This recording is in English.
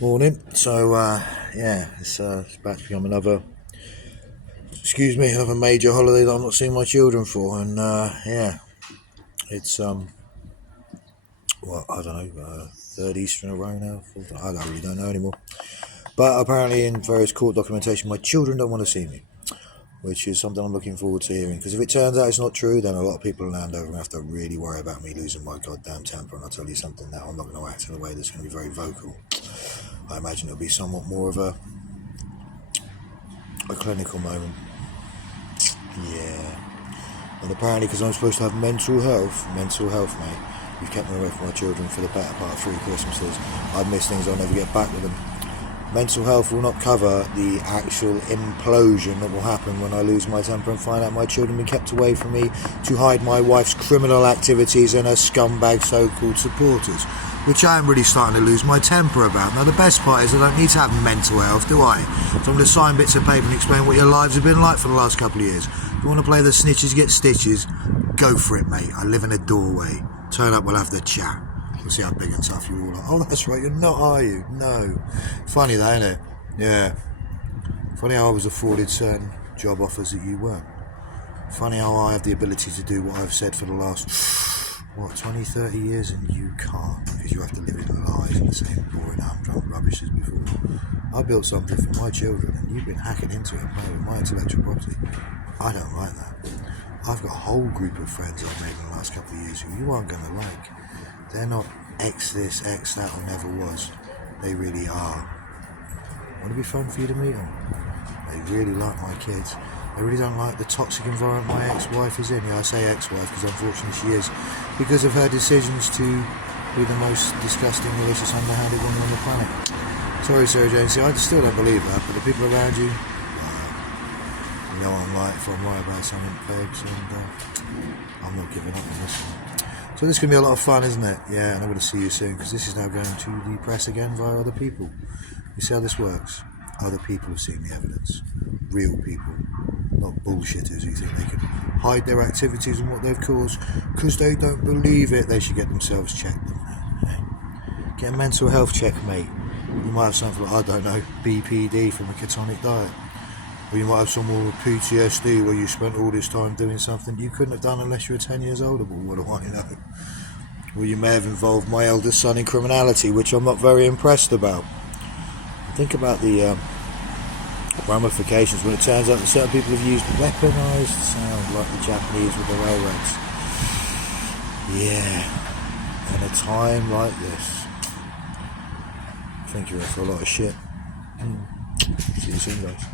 Morning. So yeah, it's about to become another major holiday that I'm not seeing my children for, and yeah, it's I don't know, third Easter in a row now. I really don't know anymore. But apparently, in various court documentation, my children don't want to see me, which is something I'm looking forward to hearing. Because if it turns out it's not true, then a lot of people in Landover are going to have to really worry about me losing my goddamn temper. And I'll tell you something now, I'm not going to act in a way that's going to be very vocal. I imagine it'll be somewhat more of a clinical moment. Yeah. And apparently, because I'm supposed to have mental health, mate, you've kept me away from my children for the better part of 3 Christmases. I've missed things I'll never get back with them. Mental health will not cover the actual implosion that will happen when I lose my temper and find out my children have been kept away from me to hide my wife's criminal activities and her scumbag so-called supporters, which I am really starting to lose my temper about. Now, the best part is I don't need to have mental health, do I? So I'm going to sign bits of paper and explain what your lives have been like for the last couple of years. If you want to play the snitches get stitches, go for it, mate. I live in a doorway. Turn up, we'll have the chat. We'll see how big and tough you all are. Oh, that's right, you're not, are you? No. Funny that, isn't it? Yeah. Funny how I was afforded certain job offers that you weren't. Funny how I have the ability to do what I've said for the last, 20, 30 years, and you can't, because you have to live in lies and the same boring, humdrum rubbish as before. I built something for my children, and you've been hacking into it, playing with my intellectual property. I don't like that. I've got a whole group of friends I've made in the last couple of years who you aren't going to like. They're not X this, X that, or never was. They really are. Wouldn't it be fun for you to meet them? They really like my kids. They really don't like the toxic environment my ex-wife is in. Yeah, I say ex-wife because unfortunately she is. Because of her decisions to be the most disgusting, malicious, underhanded woman on the planet. Sorry, Sarah Jane, see, I still don't believe that, but the people around you, you know what I'm like. If I'm right about something, pegs, and I'm not giving up on this one. So this is going to be a lot of fun, isn't it? Yeah, and I'm going to see you soon, because this is now going to the press again via other people. You see how this works? Other people have seen the evidence. Real people. Not bullshitters who think they can hide their activities and what they've caused because they don't believe it. They should get themselves checked. Get a mental health check, mate. You might have something like, I don't know, BPD from a ketonic diet. Or you might have someone with PTSD where you spent all this time doing something you couldn't have done unless you were 10 years older, but what do I know? Or you may have involved my eldest son in criminality, which I'm not very impressed about. Think about the ramifications when it turns out that certain people have used weaponised sound like the Japanese with the railroads. Yeah, in a time like this, I think you're in for a lot of shit. See you soon, guys.